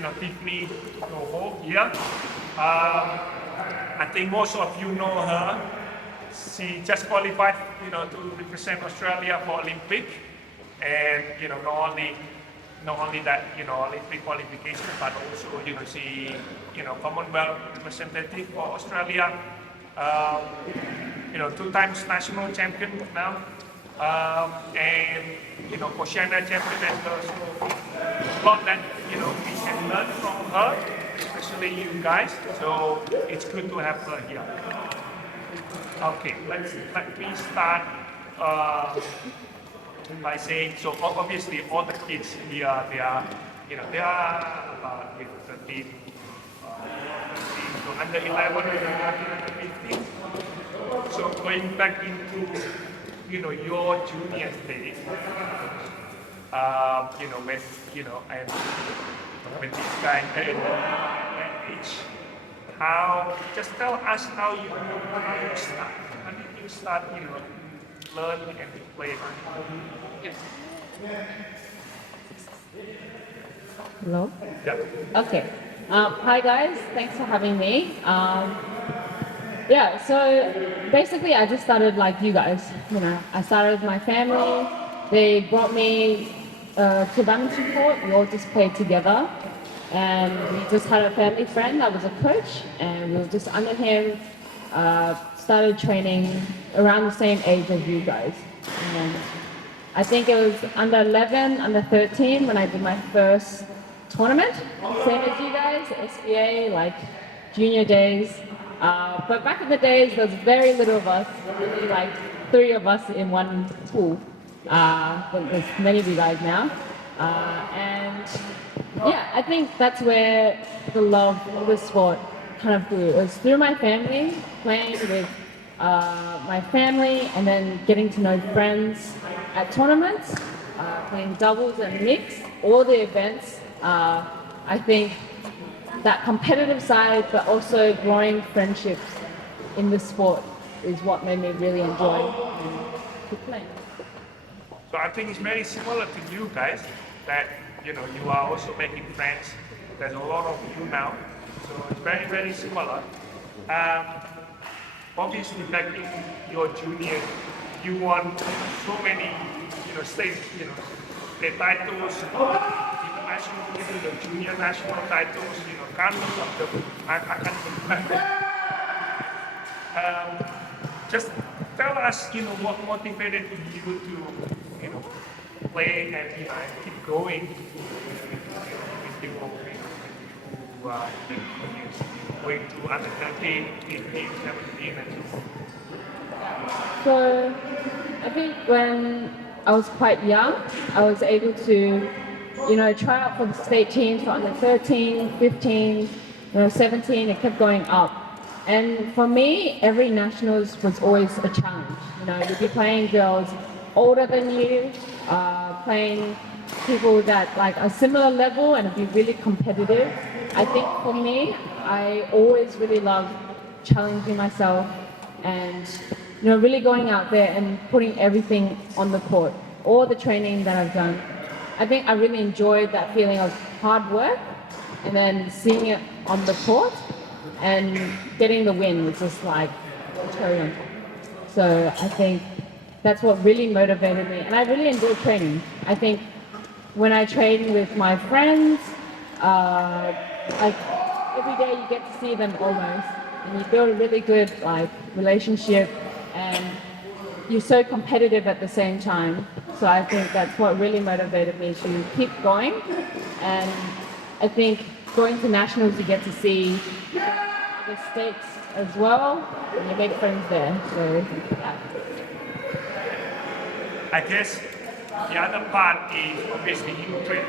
Tiffany Toho here. I think most of you know her. She just qualified, to represent Australia for Olympic, and not only that, Olympic qualification, but also, she, Commonwealth representative for Australia. Two times national champion now, and for China champion as well. So a lot that we can learn from her, especially you guys. So it's good to have her here. Okay, let me start by saying, so obviously all the kids here, they are about 13, so under 11, under 15. So going back into, your junior days, when this guy at that age, just tell us how you start. How did you start, learn and play? Yes. Hello? Yeah. Okay. Hi guys, thanks for having me. So basically I just started like you guys. I started with my family. They brought me to badminton court. We all just played together. And we just had a family friend that was a coach, and we were just under him, started training around the same age as you guys. And I think it was under 11, under 13 when I did my first tournament, same as you guys, SBA, like junior days. But back in the days, there was very little of us, maybe like 3 of us in one pool. But there's many of you guys now. I think that's where the love of the sport kind of grew. It was through my family, playing with my family, and then getting to know friends at tournaments, playing doubles and mix, all the events. I think that competitive side, but also growing friendships in the sport is what made me really enjoy playing. So I think it's very similar to you guys, that you are also making friends. There's a lot of you now, so it's very, very similar. Obviously, back in your junior, you won so many, state titles, international, even the junior national titles. Countless of them. I can't remember. Just tell us, what motivated you to, play and keep going. Going to under 13, 15, 17, and so on. So I think when I was quite young, I was able to, try out for the state teams for under 13, 15, 17, it kept going up. And for me, every nationals was always a challenge. You'd be playing girls older than you, playing people that like a similar level, and it'd be really competitive. I think for me, I always really loved challenging myself and really going out there and putting everything on the court, all the training that I've done. I think I really enjoyed that feeling of hard work and then seeing it on the court, and getting the win was just like a cherry on top. So I think that's what really motivated me, and I really enjoy training. I think when I train with my friends, like every day you get to see them almost, and you build a really good relationship, and you're so competitive at the same time. So I think that's what really motivated me to keep going. And I think going to nationals, you get to see the states as well, and you make friends there. So yeah. I guess the other part is obviously you train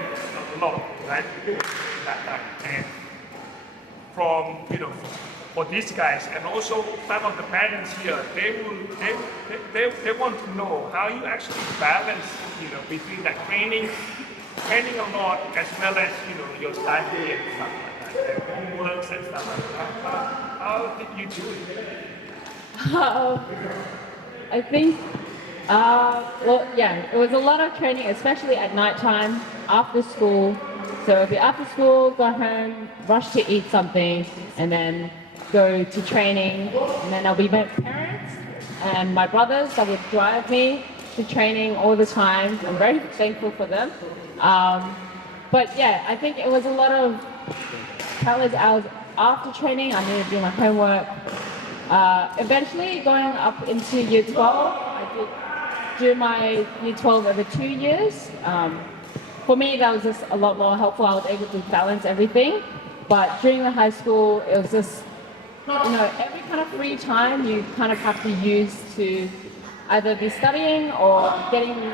a lot, right? And from for these guys, and also some of the parents here, they want to know how you actually balance between that training a lot, as well as your study and stuff like that, and homeworks and stuff like that. How did you do it? I think Well, yeah, it was a lot of training, especially at night time, after school. So it'd be after school, go home, rush to eat something, and then go to training. And then I'll be my parents and my brothers that would drive me to training all the time. I'm very thankful for them. But yeah, I think it was a lot of countless hours after training. I needed to do my homework. Eventually, going up into year 12, I did do my year 12 over 2 years. For me, that was just a lot more helpful. I was able to balance everything. But during the high school, it was just, every kind of free time you kind of have to use to either be studying or getting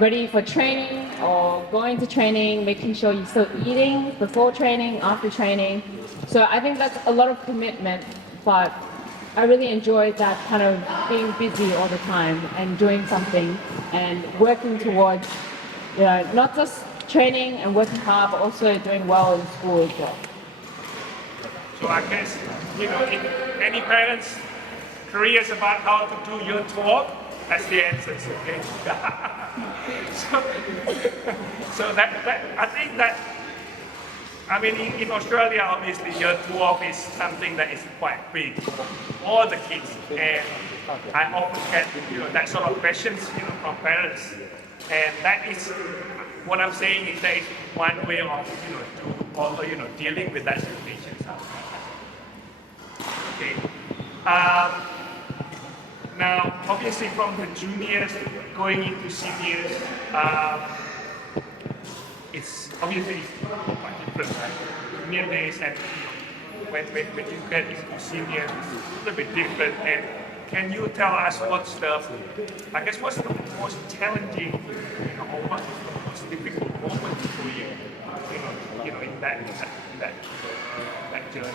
ready for training or going to training, making sure you're still eating before training, after training. So I think that's a lot of commitment, but I really enjoyed that kind of being busy all the time and doing something and working towards, not just training and working hard, but also doing well in school as well. So I guess, if any parents curious about how to do year 12, that's the answers, okay? so that I think that, in Australia, obviously, year 12 is something that is quite big for all the kids, and I often get, that sort of questions, from parents, and that is, what I'm saying is that is one way of, to also, dealing with that situation. Okay. Now, obviously, from the juniors going into seniors, it's obviously quite different, right? Junior days and when you get into seniors, it's a little bit different. And can you tell us what's the most challenging, or what's the most difficult moment for you, in that journey?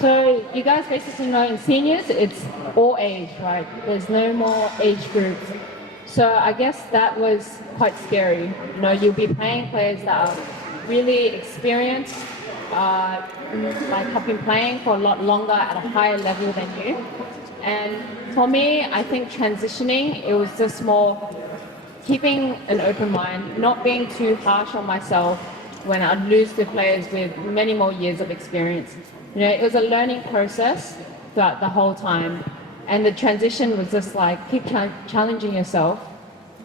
So you guys basically know in seniors, it's all age, right? There's no more age groups. So I guess that was quite scary. You'll be playing players that are really experienced, have been playing for a lot longer at a higher level than you. And for me, I think transitioning, it was just more keeping an open mind, not being too harsh on myself when I'd lose to players with many more years of experience. It was a learning process throughout the whole time. And the transition was just keep challenging yourself.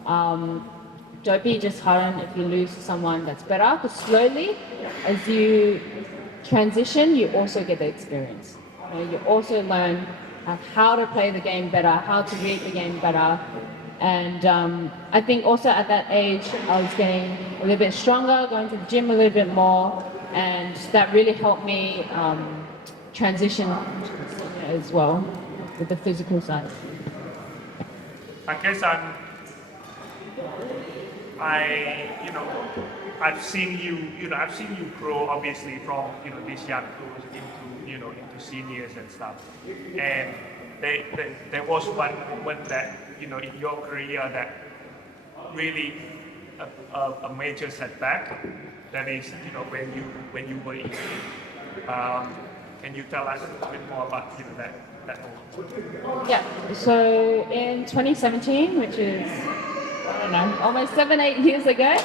Don't be disheartened if you lose to someone that's better, because slowly, as you transition, you also get the experience. You also learn how to play the game better, how to read the game better. And I think also at that age, I was getting a little bit stronger, going to the gym a little bit more, and that really helped me transition as well with the physical side. I guess I've seen you grow obviously from these young crews into seniors and stuff, and there was one moment that in your career that really a major setback. That is when you were in. Can you tell us a bit more about that moment? Yeah. So in 2017, which is almost 7-8 years ago,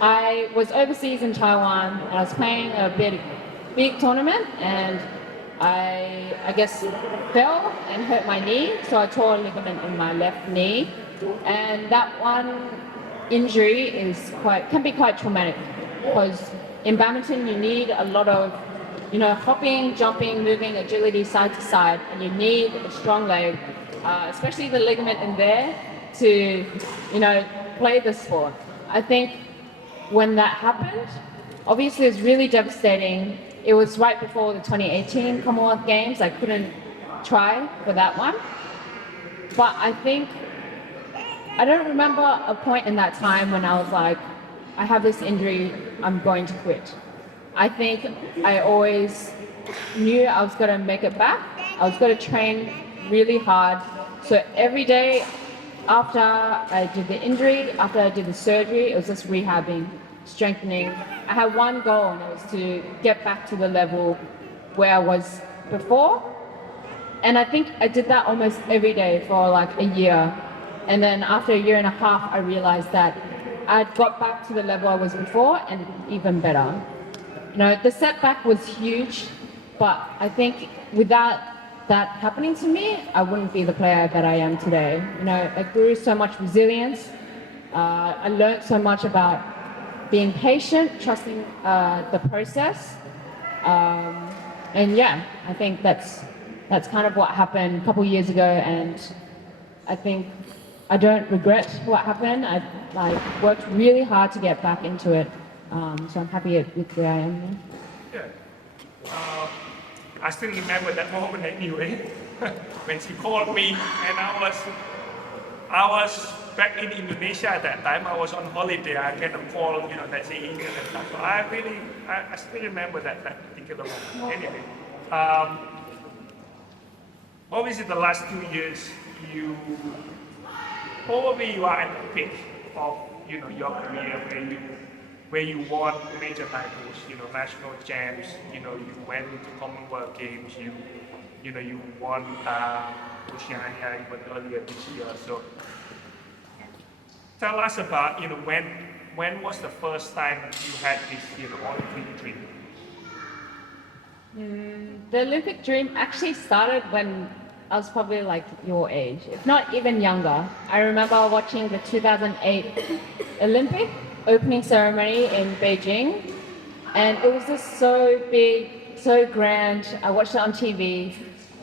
I was overseas in Taiwan and I was playing a big tournament, and I guess fell and hurt my knee, so I tore a ligament in my left knee, and that one injury can be quite traumatic, because in badminton you need a lot of hopping, jumping, moving, agility side to side, and you need a strong leg, especially the ligament in there, to play the sport. I think when that happened, obviously it was really devastating. It was right before the 2018 Commonwealth Games. I couldn't try for that one. But I don't remember a point in that time when I was like, I have this injury, I'm going to quit. I think I always knew I was going to make it back. I was going to train really hard. So every day after I did the injury, after I did the surgery, it was just rehabbing, strengthening. I had one goal, and it was to get back to the level where I was before. And I think I did that almost every day for like a year. And then after a year and a half, I realized that I'd got back to the level I was before and even better. You know, the setback was huge, but I think without that happening to me, I wouldn't be the player that I am today. You know, I grew so much resilience. I learned so much about being patient, trusting the process. And yeah, I think that's kind of what happened a couple years ago, and I think I don't regret what happened. I like worked really hard to get back into it, so I'm happy with where I am now. Yeah. I still remember that moment anyway, when she called me, and I was back in Indonesia at that time. I was on holiday. I get a call, you know, that she emailed and stuff. So I still remember that particular moment. Anyway, obviously the last 2 years, you are at the peak of, you know, your career where you won major titles, you know, national champs, you know, you went into Commonwealth Games, you know, you won Oceania even earlier this year. So tell us about, you know, when was the first time you had this, you know, Olympic dream? The Olympic dream actually started when I was probably like your age, if not even younger. I remember watching the 2008 Olympic opening ceremony in Beijing, and it was just so big, so grand. I watched it on TV,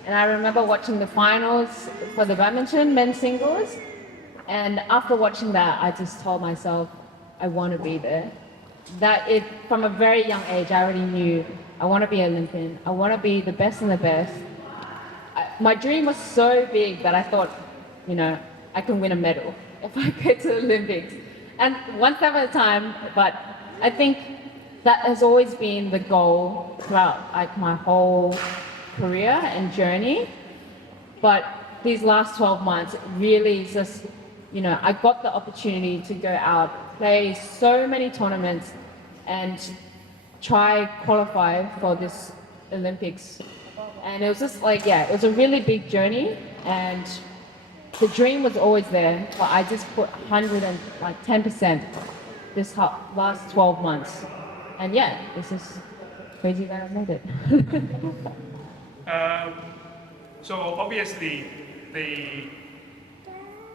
and I remember watching the finals for the badminton men's singles, and after watching that, I just told myself, I want to be there. From a very young age, I already knew I want to be an Olympian. I want to be the best and the best. My dream was so big that I thought, you know, I can win a medal if I go to the Olympics. And one step at a time, but I think that has always been the goal throughout like my whole career and journey. But these last 12 months really is just, you know, I got the opportunity to go out, play so many tournaments and try qualify for this Olympics. And it was just like, yeah, it was a really big journey, and the dream was always there, but I just put 110% this last 12 months. And yeah, this is crazy that I made it. So obviously the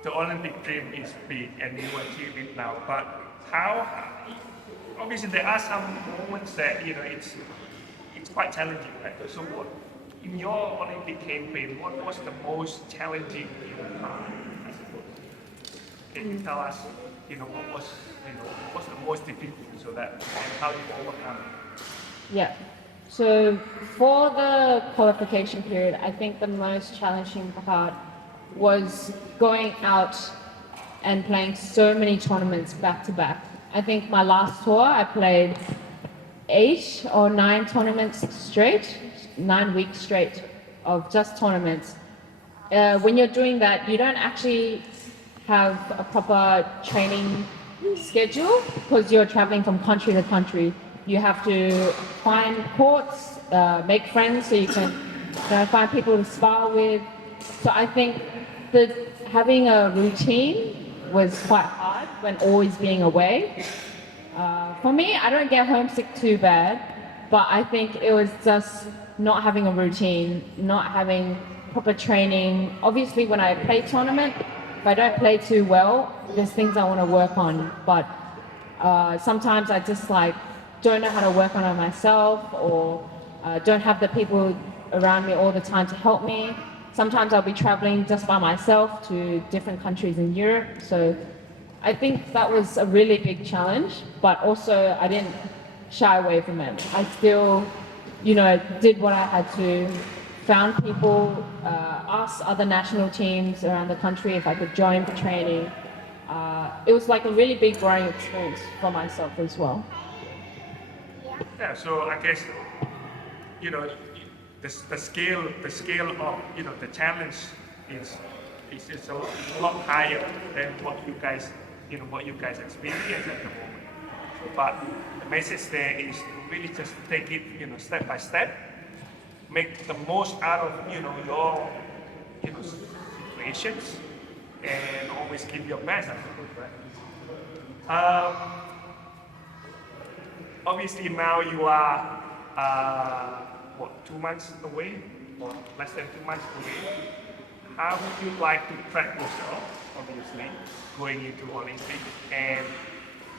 Olympic dream is big and you achieve it now, but obviously there are some moments that, you know, it's quite challenging, right? So what, in your Olympic campaign, what was the most challenging part, I suppose? Can you tell us, you know, what's the most difficult, so that, and how you overcome it? Yeah. So for the qualification period, I think the most challenging part was going out and playing so many tournaments back to back. I think my last tour, I played 8 or 9 tournaments straight, 9 weeks straight of just tournaments. When you're doing that, you don't actually have a proper training schedule because you're traveling from country to country. You have to find courts, make friends so you can find people to spar with. So I think that having a routine was quite hard when always being away. For me, I don't get homesick too bad, but I think it was just not having a routine, not having proper training. Obviously, when I play tournament, if I don't play too well, there's things I want to work on, but sometimes I just like don't know how to work on it myself, or don't have the people around me all the time to help me. Sometimes I'll be traveling just by myself to different countries in Europe. So I think that was a really big challenge, but also I didn't shy away from it. I still, did what I had to, found people, asked other national teams around the country if I could join for training. It was like a really big growing experience for myself as well. Yeah, so I guess, the scale of, the challenge is a lot higher than what you guys experience at the moment. But the message there is to really just take it, step by step, make the most out of your situations and always give your best. I suppose, right? Obviously now you are what, 2 months away or less than 2 months away. How would you like to prep yourself, obviously, going into Olympics, and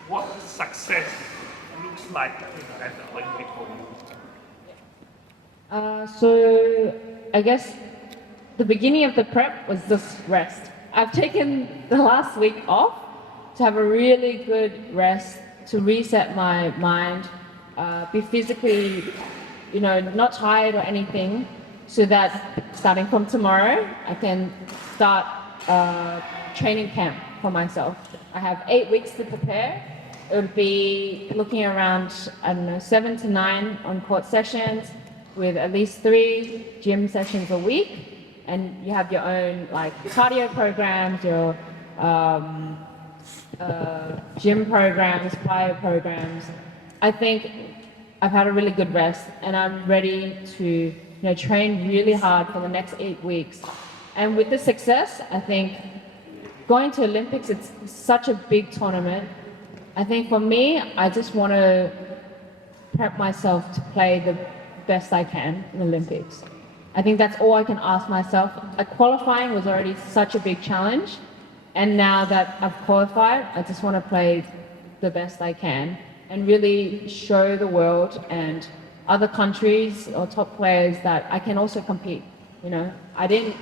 what success looks like at the Olympics for you? So I guess the beginning of the prep was just rest. I've taken the last week off to have a really good rest, to reset my mind, be physically, not tired or anything, so that starting from tomorrow, I can start training camp for myself. I have 8 weeks to prepare. It would be looking around, 7 to 9 on-court sessions with at least 3 gym sessions a week. And you have your own cardio programs, your gym programs, plyo programs. I think I've had a really good rest, and I'm ready to train really hard for the next 8 weeks. And with the success, I think going to Olympics, it's such a big tournament. I think for me, I just want to prep myself to play the best I can in Olympics. I think that's all I can ask myself. Qualifying was already such a big challenge, and now that I've qualified, I just want to play the best I can and really show the world and other countries or top players that I can also compete. I didn't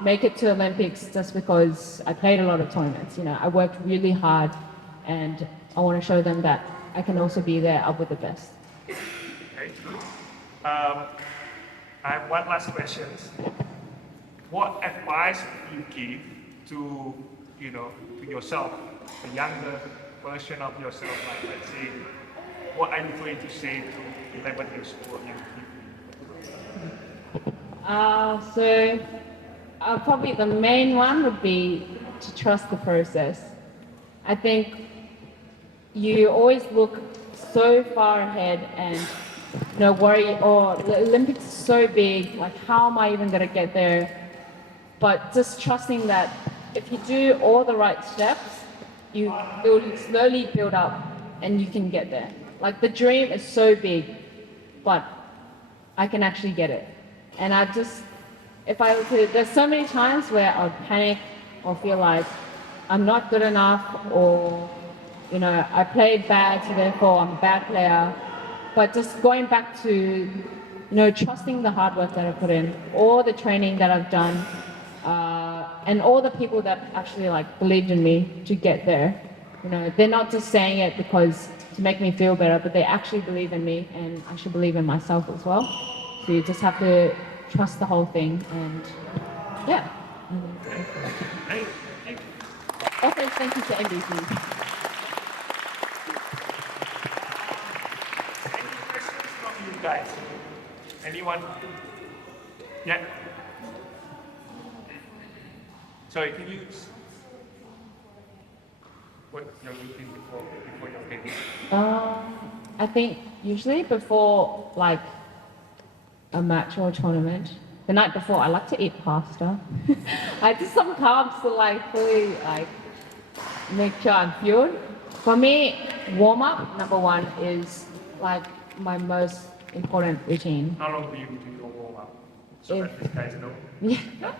make it to Olympics just because I played a lot of tournaments. I worked really hard, and I want to show them that I can also be there up with the best. Okay, good. I have one last question. What advice would you give to to yourself, a younger version of yourself? Like, let's say, what are you going to say to 11 years old young people? So probably the main one would be to trust the process. I think you always look so far ahead and worry, the Olympics is so big, how am I even going to get there? But just trusting that if you do all the right steps, it will slowly build up and you can get there. The dream is so big, but I can actually get it. And there's so many times where I would panic or feel like I'm not good enough, or I played bad, so therefore I'm a bad player. But just going back to trusting the hard work that I put in, all the training that I've done, and all the people that actually believed in me to get there. They're not just saying it because to make me feel better, but they actually believe in me, and I should believe in myself as well. So you just have to trust the whole thing, and yeah. Also, thank you to NBC. Any questions from you guys? Anyone? Yeah. Sorry, can you? What your routine before your game? I think usually before a match or a tournament, the night before I like to eat pasta. I do some carbs to fully make sure I'm fueled. For me, warm up number one is my most important routine. How long do you do your warm up? So that these guys know. Yeah.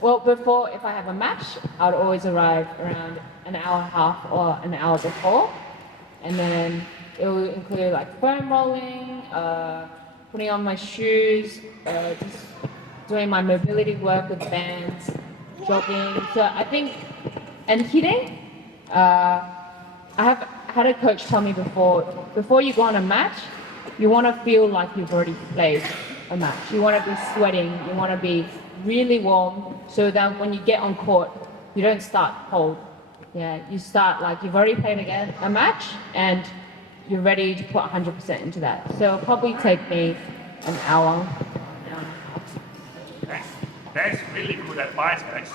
Well, before, if I have a match, I would always arrive around an hour and a half or an hour before. And then it will include foam rolling, putting on my shoes, just doing my mobility work with bands, jogging. So I think, and hitting, I have had a coach tell me before you go on a match, you want to feel like you've already played a match. You want to be sweating, you want to be really warm, so that when you get on court, you don't start cold. Yeah, you start you've already played a match, and you're ready to put 100% into that. So it'll probably take me an hour. That's really good advice, guys.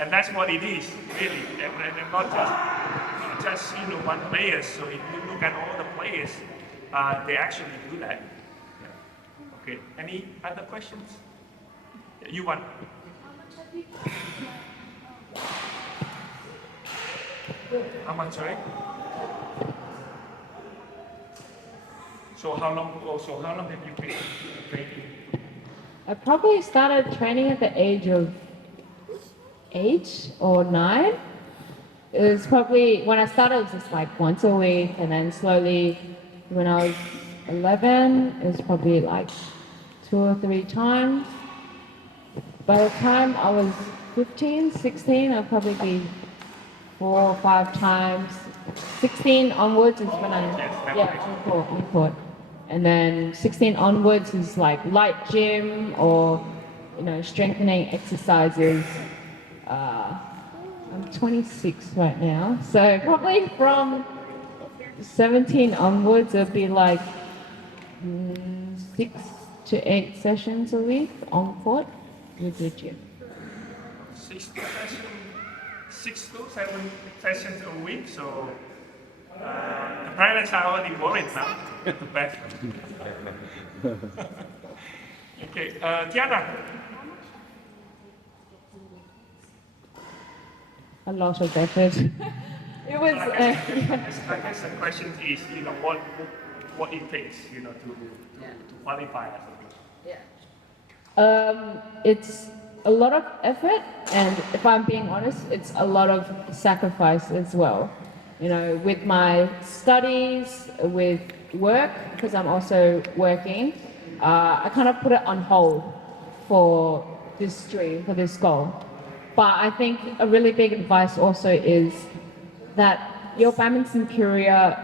And that's what it is, really. And not just one player. So if you look at all the players, they actually do that. Yeah. Okay. Any other questions? You want? How much, sorry? So how long have you been training? I probably started training at the age of 8 or 9. It was probably, when I started, it was just like once a week, and then slowly, when I was 11, it was probably like 2 or 3 times. By the time I was 15, 16, I'd probably be 4 or 5 times. 16 onwards is when on court. And then 16 onwards is like light gym or, strengthening exercises. I'm 26 right now, so probably from 17 onwards, it'd be like 6 to 8 sessions a week on court with the gym. 6 to 7 sessions a week, so the parents are already worried now. Back. Okay, Tiana. A lot of effort. It was. I guess the question is, what it takes, to qualify as a It's a lot of effort, and if I'm being honest, it's a lot of sacrifice as well. With my studies, with work, because I'm also working, I kind of put it on hold for this dream, for this goal. But I think a really big advice also is that your badminton career,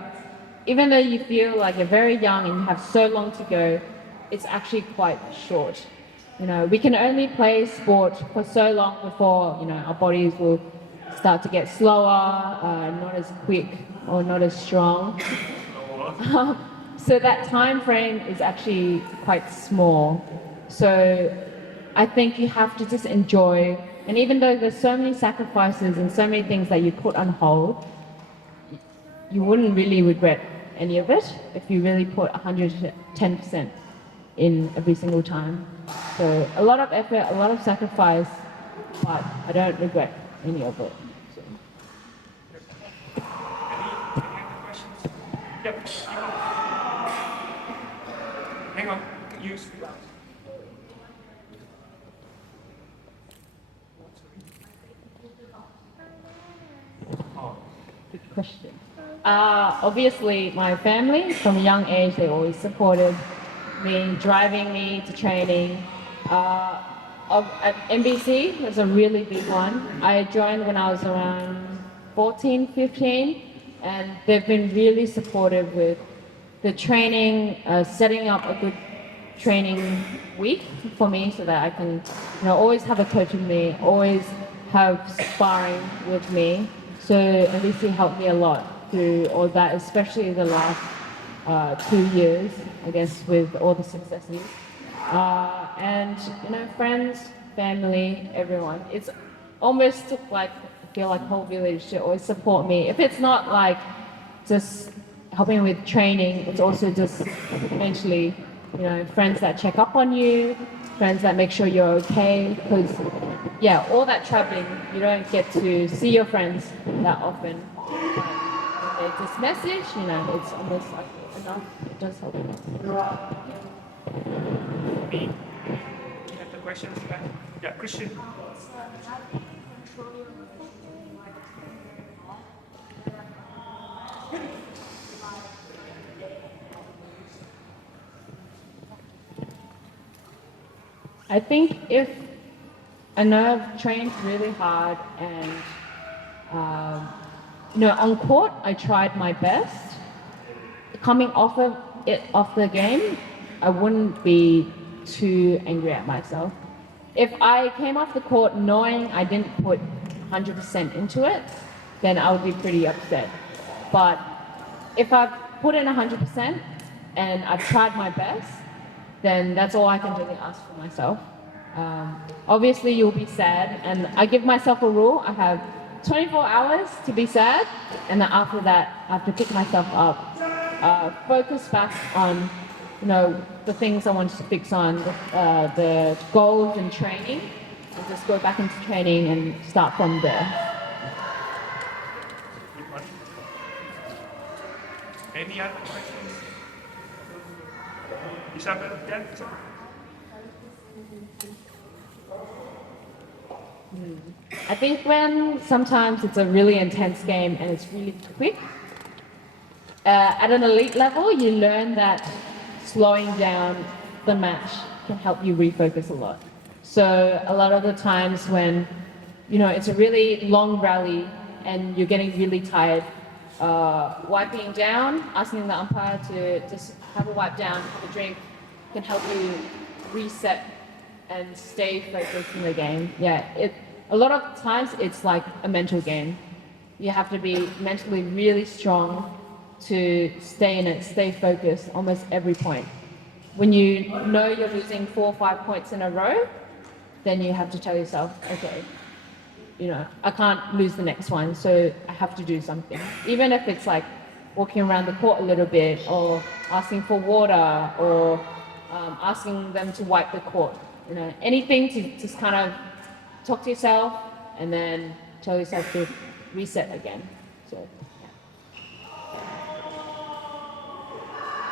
even though you feel like you're very young and you have so long to go, it's actually quite short. We can only play sport for so long before, our bodies will start to get slower, not as quick or not as strong. So that time frame is actually quite small. So I think you have to just enjoy, and even though there's so many sacrifices and so many things that you put on hold, you wouldn't really regret any of it if you really put 110% in every single time. So a lot of effort, a lot of sacrifice, but I don't regret any of it. So. Any other questions? Yep. Hang on. You speak out. Good question. Obviously, my family, from a young age, they always supported me, driving me to training. At NBC was a really big one. I joined when I was around 14, 15, and they've been really supportive with the training, setting up a good training week for me so that I can, always have a coach with me, always have sparring with me. So NBC helped me a lot through all that, especially the last 2 years, I guess, with all the successes. And, friends, family, everyone. It's almost like, I feel like a whole village to always support me. If it's not like just helping with training, it's also just eventually, friends that check up on you, friends that make sure you're okay, because, all that traveling, you don't get to see your friends that often. When they just message, it's almost like enough. It does help. Me? You have the questions? Yeah, Christian. I think if I know I've trained really hard and, on court, I tried my best. Coming off the game, I wouldn't be too angry at myself. If I came off the court knowing I didn't put 100% into it, then I would be pretty upset. But if I've put in 100% and I've tried my best, then that's all I can really ask for myself. Obviously, you'll be sad, and I give myself a rule. I have 24 hours to be sad, and then after that, I have to pick myself up, focus back on the things I wanted to fix on, the goals and training, and just go back into training and start from there. Good one. Any other questions? Isabel, yeah? Isabel? I think when sometimes it's a really intense game and it's really quick, at an elite level, you learn that slowing down the match can help you refocus a lot. So a lot of the times when, it's a really long rally and you're getting really tired, wiping down, asking the umpire to just have a wipe down, have a drink, can help you reset and stay focused in the game. Yeah, a lot of times it's like a mental game. You have to be mentally really strong to stay in it, stay focused almost every point. When you know you're losing 4 or 5 points in a row, then you have to tell yourself, okay, I can't lose the next one, so I have to do something. Even if it's like walking around the court a little bit, or asking for water, or asking them to wipe the court. Anything to just kind of talk to yourself and then tell yourself to reset again. So,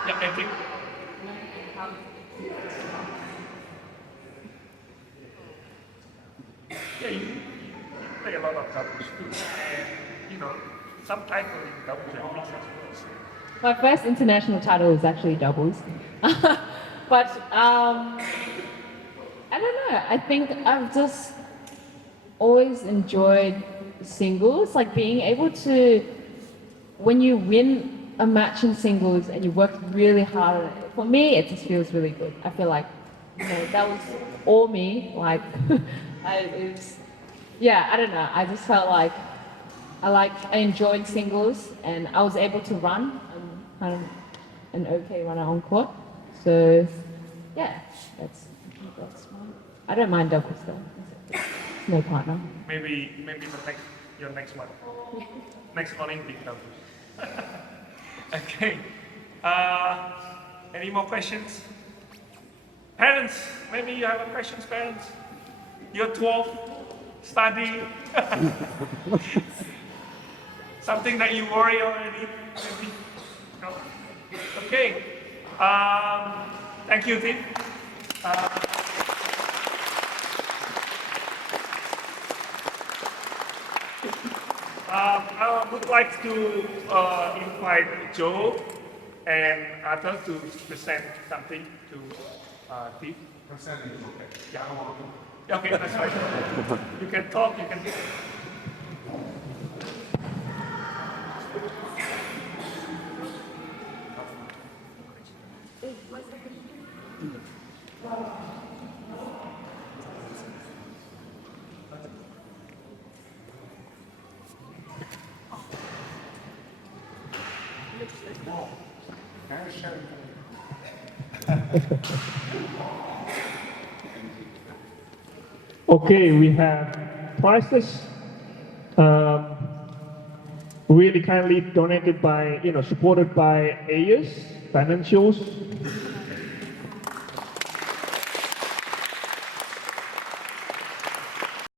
Yeah, I think. Yeah, you play a lot of doubles too. And, some title in doubles and mixed as well. my first international title was actually doubles. But I don't know. I think I've just always enjoyed singles, like being able to, when you win a match in singles and you work really hard on it, for me it just feels really good. I feel like, that was all me. Like, I don't know. I just felt like I enjoyed singles and I was able to run. I'm kind of an okay runner on court. So, yeah, that's fine. I don't mind doubles though. No partner. Maybe your next one. Next Olympic doubles. Okay. Any more questions? Parents, maybe you have a questions, parents? You're 12, study. Something that you worry already? Maybe? No? Okay. Thank you, Tim. I would like to invite Joe and Arthur to present something to Tim. Presenting, okay. Yeah. Okay, that's right. You can talk, you can. Okay, we have prizes really kindly donated by, supported by AES Financials.